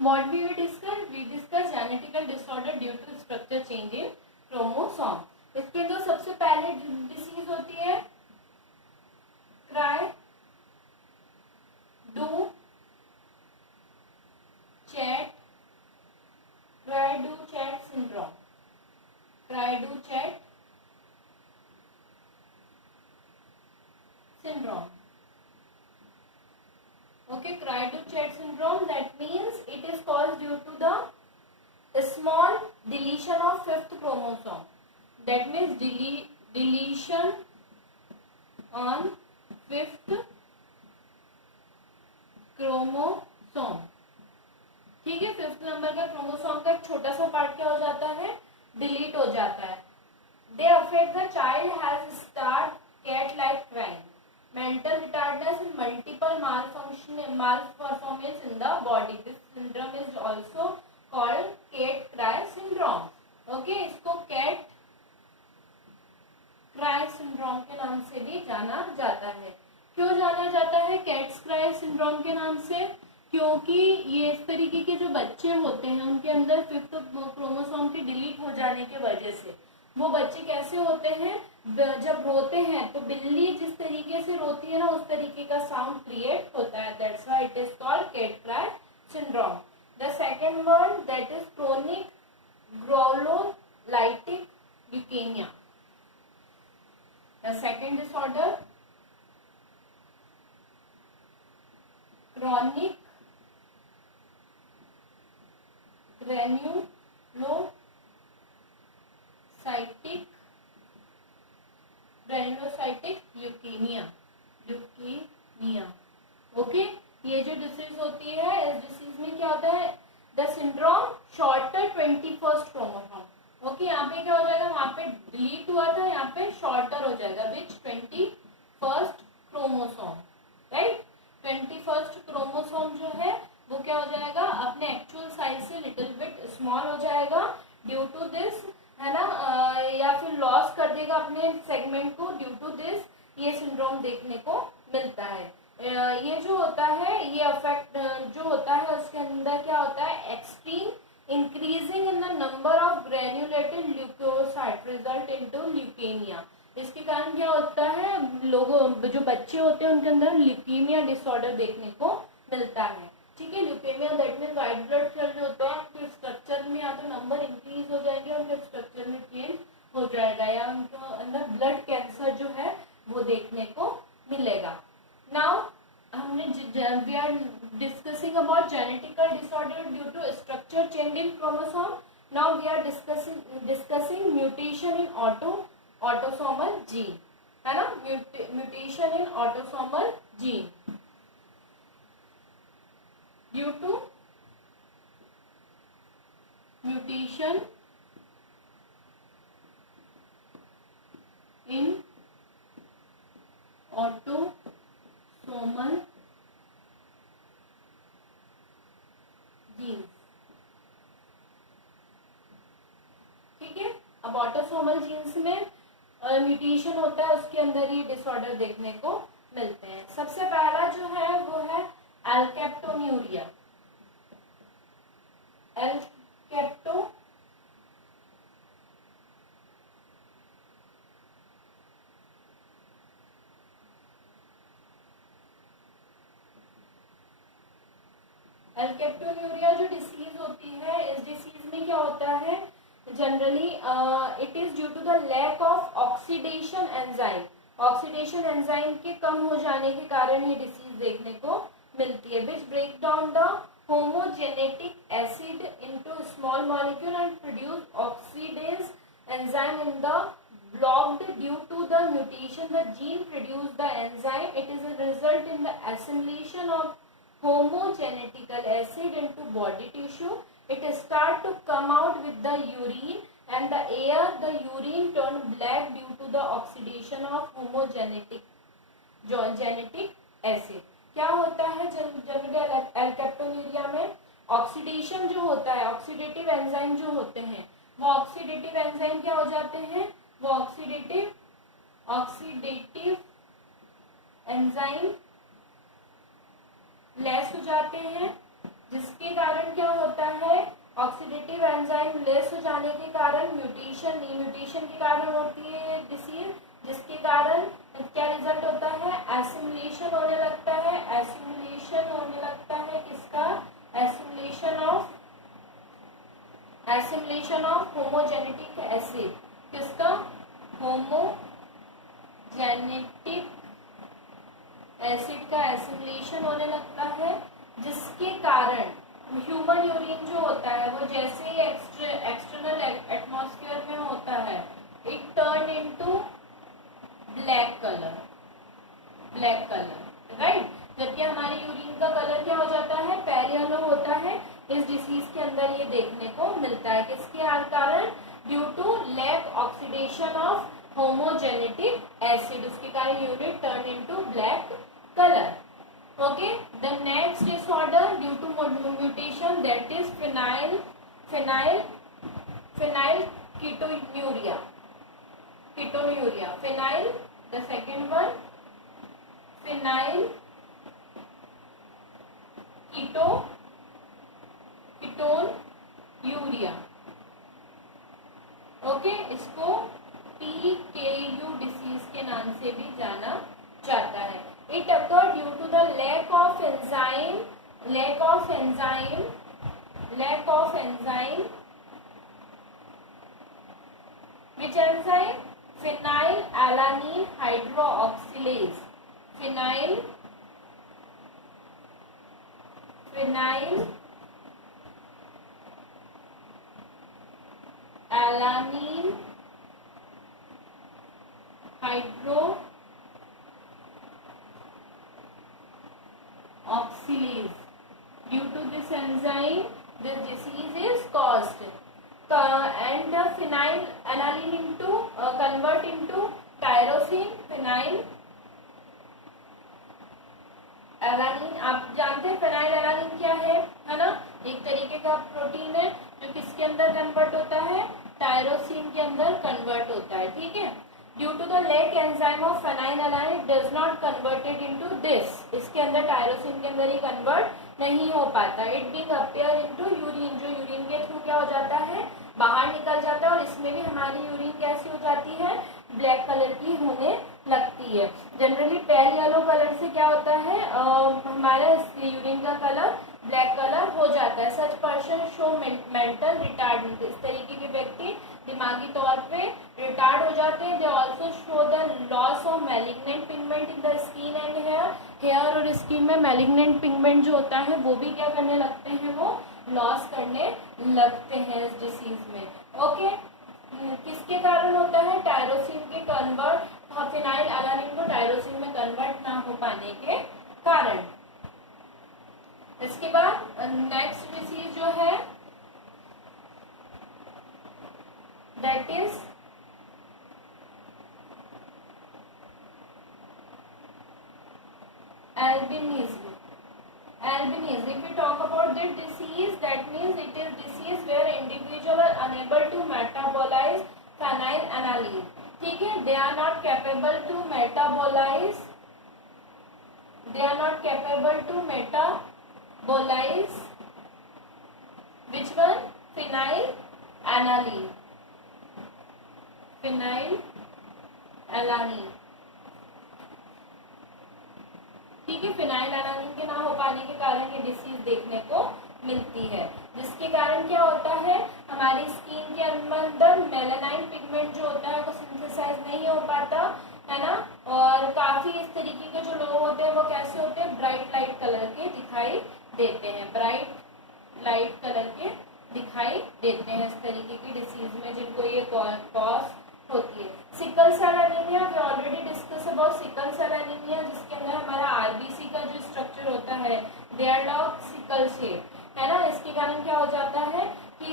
What we will discuss? We discuss genetical disorder due to structure change in chromosome. इसके अंदर सबसे पहले disease होती है cry do chat syndrome. Cry-do-chat syndrome. Okay, Cry-do-Chat syndrome, that means it is caused due to the small deletion of fifth chromosome. That means deletion on fifth chromosome. ठीक है, fifth number का chromosome का एक छोटा सा part क्या हो जाता है, डिलीट हो जाता है. They affect the child has start cat-like crying, mental retardedness and multiple malformations in the body. This syndrome is also called cat cry syndrome. Okay, इसको cat cry syndrome के नाम से भी जाना जाता है. क्यों जाना जाता है कैट्स क्राई सिंड्रोम के नाम से? क्योंकि ये इस तरीके के जो बच्चे होते हैं उनके अंदर फिफ्थ क्रोमोसोम के डिलीट हो जाने की वजह से वो बच्चे कैसे होते हैं, जब रोते हैं तो बिल्ली जिस तरीके से रोती है ना उस तरीके का साउंड क्रिएट होता है. That's why it is called cat cry syndrome. The second one that is chronic granulocytic leukaemia. The second disorder chronic granulocytic leukaemia. Okay, ये जो डिसीज होती है इस डिसीज में क्या होता है, the syndrome shorter 21st chromosome. Okay, यहाँ पे क्या हो जाएगा, वहां पे डिलीट हुआ था, यहाँ पे शॉर्टर हो जाएगा विच 21st chromosome. Right, 21st chromosome जो है वो क्या हो जाएगा, अपने एक्चुअल साइज से लिटिल बिट स्मॉल हो जाएगा ड्यू टू दिस, है ना, या फिर लॉस कर देगा अपने सेगमेंट को. ड्यू टू दिस ये सिंड्रोम देखने को मिलता है. ये जो होता है ये अफेक्ट जो होता है उसके अंदर क्या होता है, extreme increasing in the number of granulated leukocyte result into leukaemia. इसके कारण क्या होता है, लोगों जो बच्चे होते हैं उनके अंदर ल्यूकेमिया डिसऑर्डर देखने को मिलता है. ठीक है, leukaemia that mean white blood cell जो होता है उनके स्ट्रक्चर में या तो नंबर इंक्रीज हो जाएंगे, उनके स्ट्रक्चर में चेंज हो जाएगा, या उनके अंदर ब्लड कैंसर जो है वो देखने को मिलेगा. नाउ हमने we are discussing about genetical disorder due to structure change in chromosome. Now we are discussing mutation in autosomal gene, है ना, mutation in autosomal gene due to mutation in autosomal genes. ठीक है, अब autosomal jeans में mutation होता है, उसके अंदर ये डिसऑर्डर देखने को मिलते हैं. सबसे पहला जो है वो है एल्केप्टोन्यूरिया. एल्केप्टोन्यूरिया जो डिसीज होती है, इस डिसीज में क्या होता है, generally it is due to the lack of oxidation enzyme. Oxidation enzyme के कम हो जाने के कारण ये डिसीज देखने को मिलती है. Which break down the homogenetic acid into small molecule and produce oxidase enzyme in the blocked due to the mutation. The gene produce the enzyme. It is a result in the assimilation of homogenetical acid into body tissue. It start to come out with the urine and the air. The urine turn black due to the oxidation of homogenetic acid. क्या होता है general एल्केप्टोन्यूरिया में, oxidation जो होता है, oxidative enzyme जो होते हैं वो ऑक्सीडेटिव एंजाइम क्या हो जाते हैं, वो ऑक्सीडेटिव एंजाइम लेस हो जाते हैं, जिसके कारण क्या होता है, ऑक्सीडेटिव एंजाइम लेस हो जाने के कारण म्यूटेशन के कारण होती है डिसीज, जिसके कारण क्या रिजल्ट होता है, एसिमिलेशन होने लगता है। एसिमिलेशन होने लगता है किसका, एसिमिलेशन ऑफ होमोजेनेटिक एसिड, किसका, होमोजेनेटिक एसिड का एसिमिलेशन होने लगता है, जिसके कारण ह्यूमन यूरिन जो होता है वो जैसे ही एक्सटर्नल एटमॉस्फेयर में होता है, it turn into black colour, right. जबकि हमारे यूरिन का कलर क्या हो जाता है, पेल येलो होता है। इस डिसीज के अंदर ये देखने को मिलता है, किसके कारण, due to lack oxidation of homogenetic acid, उसके कारण urine turn into black colour. Okay, the next disorder due to mutation, that is phenylketonuria, phenyl, the second one phenylketonuria. Okay, इसको PKU डिसीज के नाम से भी जाना जाता है। It occur due to the lack of enzyme which enzyme, phenylalanine hydroxylase, phenylalanine hydroxylase. Due to this enzyme, this disease is caused. And the phenylalanine into convert into tyrosine. phenylalanine, आप जानते हैं phenylalanine क्या है ना, एक तरीके का protein है जो किसके अंदर कन्वर्ट होता है, टायरोसिन के अंदर कन्वर्ट होता है, ठीक है। Due to the lack enzyme of phenylalanine, it does not converted into this, इसके अंदर टायरोसिन के अंदर ही कन्वर्ट नहीं हो पाता। It being appear into urine, जो यूरिन के थ्रू क्या हो जाता है, बाहर निकल जाता है, और इसमें भी हमारी यूरिन कैसी हो जाती है, ब्लैक कलर की होने लगती है। जनरली पेल येलो कलर से क्या होता है, हमारा यूरिन का कलर ब्लैक कलर हो जाता है। Such person show mental retardant, इस तरीके के व्यक्ति दिमागी तौर पे रिटार्ड हो जाते हैं। They also show the loss of malignant pigment in the skin and hair और स्किन में मैलिग्नेंट पिगमेंट जो होता है वो भी क्या करने लगते हैं, वो लॉस करने लगते हैं इस डिसीज में। ओके, किसके कारण होता है, टायरोसिन के कन्वर्ट, फिनाइलएलानिन को टायरोसिन में कन्वर्ट ना हो पाने के कारण। इसके बाद नेक्स्ट डिसीज जो है that is albinism. If we talk about this disease, that means it is disease where individual are unable to metabolize phenylalanine, ठीक है, they are not capable to metabolize which one, phenylalanine, ठीक है। Phenylalanine के ना हो पाने के कारण ये डिसीज देखने को मिलती है, जिसके कारण क्या होता है, हमारी स्किन के अंदर मेलानाइन पिगमेंट जो होता है वो सिंथेसाइज नहीं हो पाता है ना, और काफी इस तरीके के जो लोग होते हैं वो कैसे होते हैं, ब्राइट लाइट कलर के दिखाई देते हैं, इस तरीके की डिसीज में जिनको ये कॉज होती है। Sickle cell anaemia, we already discuss about sickle cell anaemia, जिसके अंदर हमारा आरबीसी का जो स्ट्रक्चर होता है they are like sickle shape, है ना। इसके कारण क्या हो जाता है कि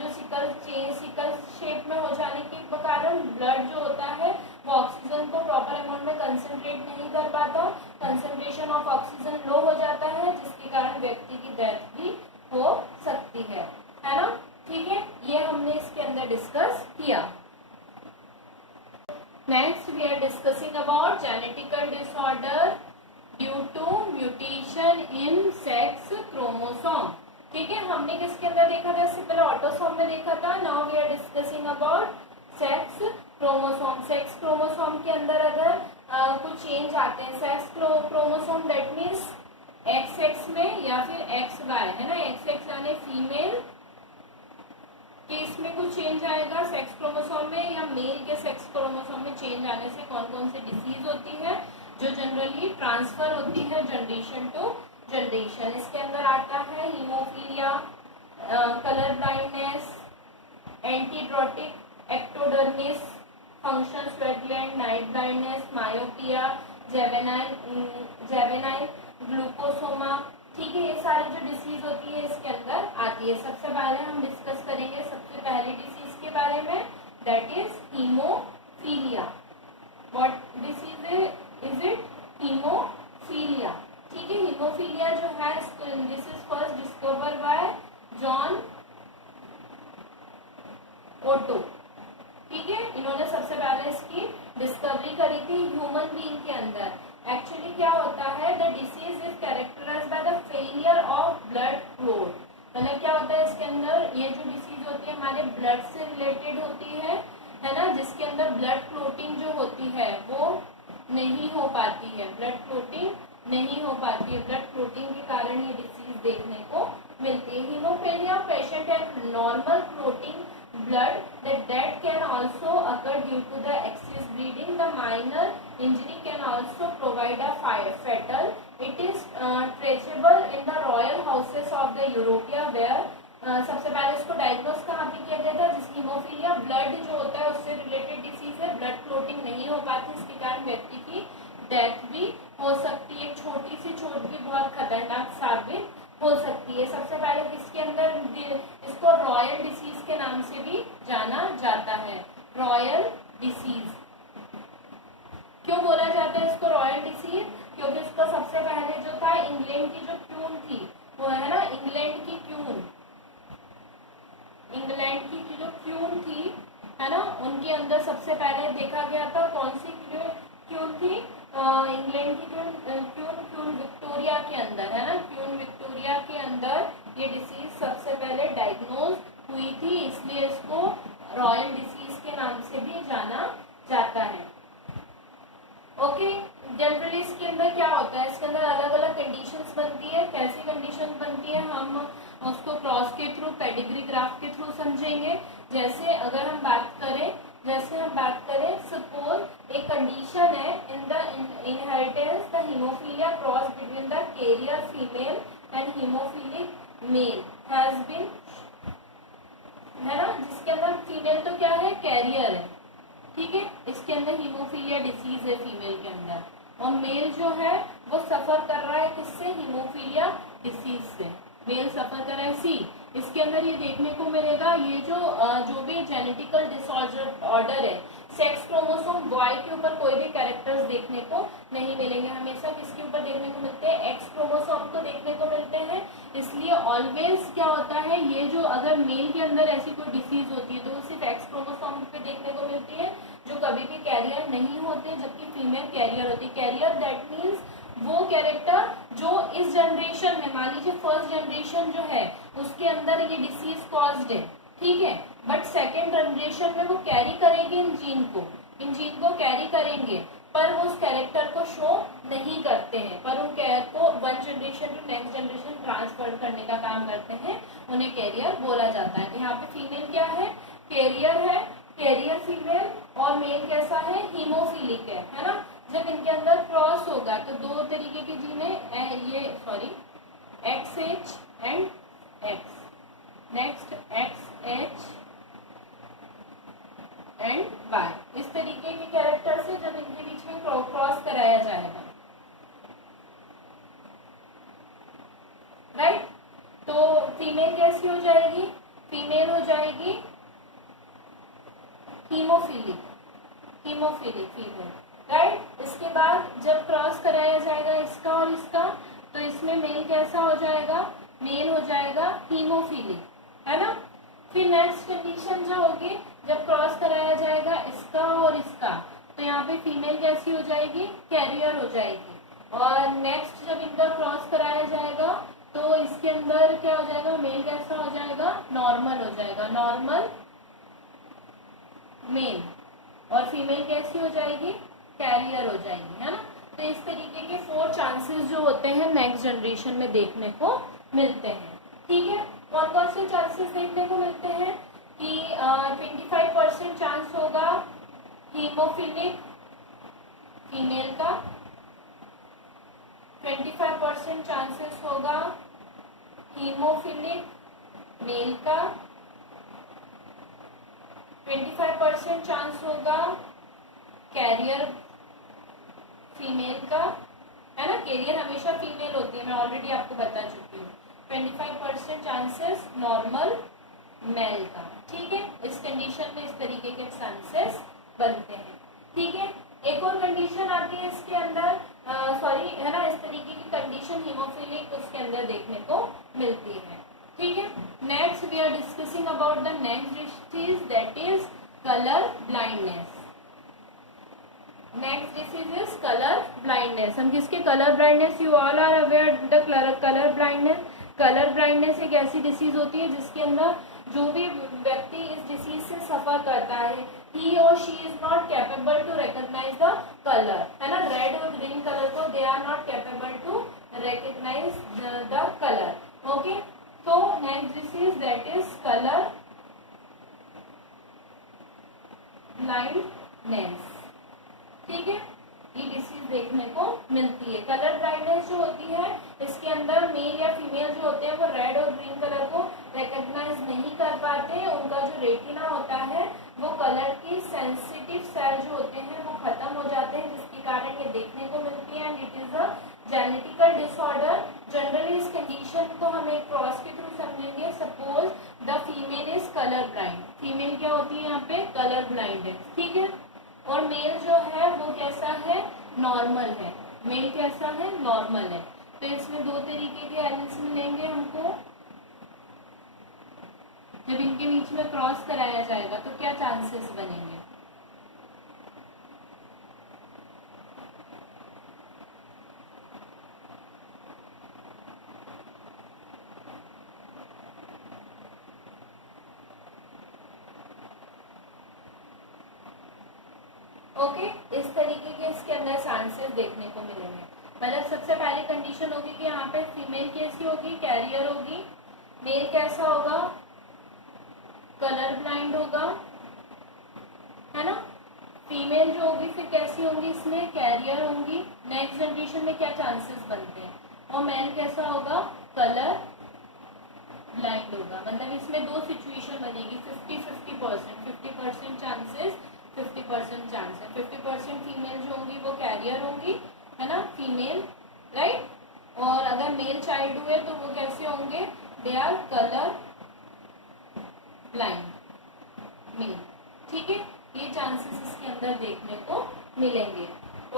जो सिकल शेप में हो जाने के कारण ब्लड जो होता है वो ऑक्सीजन को प्रॉपर अमाउंट में कंसंट्रेट नहीं कर पाता, कंसंट्रेशन ऑफ ऑक्सीजन लो हो जाता है, जिसके कारण व्यक्ति की डेथ भी हो सकती है ना, ठीक है। ये हमने इसके अंदर डिस्कस किया। Next we are discussing about genetical disorder due to mutation in sex chromosome, ठीक ठीक है, हमने किसके अंदर देखा था, इससे पहले ऑटोसोम में देखा था। Now we are discussing about sex chromosome. Sex chromosome के अंदर अगर कुछ चेंज आते हैं, sex chromosome that means X X में या फिर एक्स वाई, है ना, एक्स एक्स यानी फीमेल के इसमें कुछ चेंज आएगा सेक्स क्रोमोसोम में, या मेल के सेक्स क्रोमोसोम में चेंज आने से कौन कौन सी डिसीज होती है जो जनरली ट्रांसफर होती है जनरेशन टू जनरेशन। इसके अंदर आता है haemophilia, colour blindness, anhidrotic ectodermis function, sweat gland, night blindness, myopia, juvenile glaucoma. ठीक है, ये सारी जो डिसीज होती है इसके अंदर आती है। सबसे पहले हम डिस्कस करेंगे सबसे पहली डिसीज के बारे में, that is haemophilia. What disease is it? Haemophilia. ठीक है, हीमोफीलिया जो है this is first discover by John Otto. ठीक है, इन्होंने सबसे पहले इसकी डिस्कवरी करी थी ह्यूमन बीइंग के अंदर। एक्चुअली क्या होता है, the disease is characterised by the failure of blood clot. मतलब क्या होता है इसके अंदर, ये जो डिसीज होती है हमारे ब्लड से रिलेटेड होती है ना, जिसके अंदर ब्लड क्लोटिंग जो होती है वो नहीं हो पाती है, ब्लड क्लोटिंग नहीं हो पाती है। ब्लड क्लोटिंग के कारण ये डिसीज देखने को मिलती है। Haemophilia patient have normal clotting blood that can also occur due to the excess bleeding. The minor injury can also provide a fatal. It is traceable in the royal houses of the Europea where सबसे पहले इसको diagnose कहाँ पे किया गया था, जिस haemophilia blood जो होता है उससे रिलेटेड डिसीज है, ब्लड क्लोटिंग नहीं हो पाती, इसके कारण व्यक्ति की डेथ भी हो सकती है। एक छोटी सी चोट भी बहुत खतरनाक साबित हो सकती है। सबसे पहले किसके अंदर इसको रॉयल डिसीज के नाम से भी जाना जाता है। रॉयल डिसीज क्यों बोला जाता है इसको रॉयल डिसीज? क्योंकि इसका सबसे पहले जो था इंग्लैंड की जो क्यून थी वो है ना, इंग्लैंड की क्यून, इंग्लैंड की जो क्यून थी है ना, उनके अंदर सबसे पहले देखा गया था। कौन सी क्यून थी? इंग्लैंड की क्यून विक्टोरिया के अंदर, है ना, क्यून विक्टोरिया के अंदर ये डिसीज सबसे पहले डायग्नोज हुई थी, इसलिए इसको रॉयल डिसीज के नाम से भी जाना जाता है। ओके, जनरली इसके अंदर क्या होता है, इसके अंदर अलग अलग कंडीशंस बनती है। कैसी कंडीशंस बनती है हम उसको क्रॉस के थ्रू, पेडिग्री ग्राफ के थ्रू समझेंगे। जैसे अगर हम बात करें सपोज एक कंडीशन है in the inheritance the haemophilia cross between the carrier female and haemophilic male has been, है ना, जिसके अंदर फीमेल तो क्या है, कैरियर है, ठीक है, इसके अंदर हीमोफीलिया डिसीज है फीमेल के अंदर, और मेल जो है वो सफर कर रहा है किससे, हीमोफीलिया डिसीज से मेल सफर कर रहा है। सी इसके अंदर ये देखने को मिलेगा, ये जो भी जेनेटिकल डिसऑर्डर है, सेक्स क्रोमोसोम बॉय के ऊपर कोई भी कैरेक्टर्स देखने को नहीं मिलेंगे, हमेशा किसके ऊपर देखने को मिलते हैं, एक्स क्रोमोसोम को देखने को मिलते हैं। इसलिए ऑलवेज क्या होता है, ये जो अगर मेल के अंदर ऐसी कोई डिसीज होती है तो वो सिर्फ एक्स क्रोमोसोम पे देखने को मिलती है, जो कभी भी कैरियर नहीं होते, जबकि फीमेल कैरियर होती है। कैरियर दैट मीन्स वो कैरेक्टर जो इस जनरेशन में, मान लीजिए फर्स्ट जनरेशन जो है उसके अंदर ये डिसीज कॉज्ड है, ठीक है, बट सेकेंड जनरेशन में वो कैरी करेंगे इन जीन को कैरी करेंगे, पर वो उस कैरेक्टर को शो नहीं करते हैं, पर उन कैरेक्टर को one generation to next generation transfer करने का काम करते हैं, उन्हें कैरियर बोला जाता है। तो यहाँ पे फीमेल क्या है, कैरियर है, कैरियर फीमेल, और मेल कैसा है, हीमोफीलिक है ना। जब इनके अंदर क्रॉस होगा तो दो तरीके के जीन है, ये XH and X, next XH and Y, इस तरीके के कैरेक्टर से जब इनके बीच में क्रॉस कराया जाएगा, राइट, तो फीमेल कैसी हो जाएगी, फीमेल हो जाएगी हीमोफीलिक फीमेल, राइट। इसके बाद जब क्रॉस कराया जाएगा इसका और इसका, तो इसमें मेल कैसा हो जाएगा, मेल हो जाएगा हीमोफीलिक, है ना। फिर नेक्स्ट कंडीशन जो होगी, जब क्रॉस कराया जाएगा इसका और इसका, तो यहाँ पे फीमेल कैसी हो जाएगी, कैरियर हो जाएगी, और नेक्स्ट जब इनका क्रॉस कराया जाएगा तो इसके अंदर क्या हो जाएगा, मेल कैसा हो जाएगा, नॉर्मल हो जाएगा, नॉर्मल मेल, और फीमेल कैसी हो जाएगी, कैरियर हो जाएगी, है ना। तो इस तरीके के 4 चांसेस जो होते हैं नेक्स्ट जनरेशन में देखने को मिलते हैं, ठीक है। कौन कौन से चांसेस देखने को मिलते हैं कि 25% चांस होगा हीमोफिलिक फीमेल का, 25% चांसेस होगा हीमोफिलिक मेल का, 25% चांस होगा कैरियर फीमेल का, है ना। कैरियर हमेशा फीमेल होती है, मैं ऑलरेडी आपको बता चुकी हूँ। 25% चांसेस नॉर्मल मेल का, ठीक है। इस कंडीशन में इस तरीके के चांसेस बनते हैं, ठीक है। एक और कंडीशन आती है इसके अंदर, सॉरी, है ना, इस तरीके की कंडीशन हीमोफिलिक उसके अंदर देखने को मिलती है, ठीक है। Next we are discussing about the next disease, that is colour blindness. Next disease is colour blindness. हम किसके colour blindness, you all are aware the colour blindness. Colour blindness एक ऐसी डिसीज होती है जिसके अंदर जो भी व्यक्ति इस डिसीज से सफर करता है, he or she is not capable to recognize the color, है ना। रेड और ग्रीन कलर को they are not capable to recognize the color, okay। तो next disease that is color blindness, ठीक है। ये डिसीज देखने को मिलती है। कलर ब्लाइंडनेस जो होती है इसके अंदर मेल या फीमेल जो होते हैं वो रेड और ग्रीन कलर को रिकॉग्नाइज नहीं कर पाते, उनका जो रेटिना होता है वो कलर की सेंसिटिव सेल जो होते हैं वो खत्म हो जाते हैं, जिसके कारण ये देखने को मिलती है। And it is a genetical disorder. Generally इस कंडीशन को हम एक क्रॉस के थ्रू समझेंगे। Suppose the female is colour blind, female क्या होती है यहाँ पे, कलर ब्लाइंड है, ठीक है। और मेल जो है वो कैसा है, नॉर्मल है, मेल कैसा है, नॉर्मल है। तो इसमें 2 तरीके के एलिमेंट्स मिलेंगे हमको। जब इनके बीच में क्रॉस कराया जाएगा तो क्या चांसेस बनेंगे, ओके। इस तरीके के इसके अंदर चांसेस देखने को मिलेंगे। मतलब सबसे पहले कंडीशन होगी कि यहाँ पे फीमेल कैसी होगी, कैरियर होगी, मेल कैसा होगा, कलर ब्लाइंड होगा, है ना। फीमेल जो होगी फिर कैसी होंगी, इसमें कैरियर होंगी। नेक्स्ट जनरेशन में क्या चांसेस बनते हैं, और मेल कैसा होगा, कलर ब्लाइंड होगा। मतलब इसमें 2 सिचुएशन बनेगी, 50-50%, 50% चांसेस, 50% चांस है। 50% फीमेल जो होंगी वो कैरियर होंगी, है ना, फीमेल, राइट। और अगर मेल चाइल्ड हुए तो वो कैसे होंगे, they are colour blind male, ठीक है। ये चांसेस इसके अंदर देखने को मिलेंगे,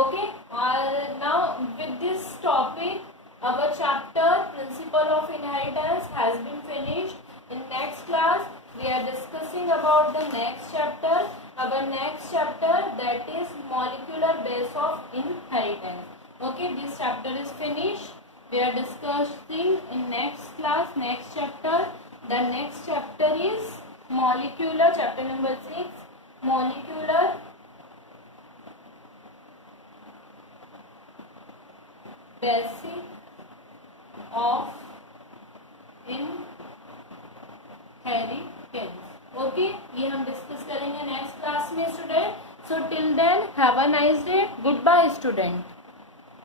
ओके। और now with this topic our chapter principle of inheritance has been finished. In next class we are discussing about the next chapter, our next chapter, that is molecular base of inheritance, okay। This chapter is finished. We are discussing in next class next chapter. The next chapter is molecular, chapter number 6, molecular basic of inheritance, okay. ये हम discuss करेंगे next class में student. So till then have a nice day, good bye student.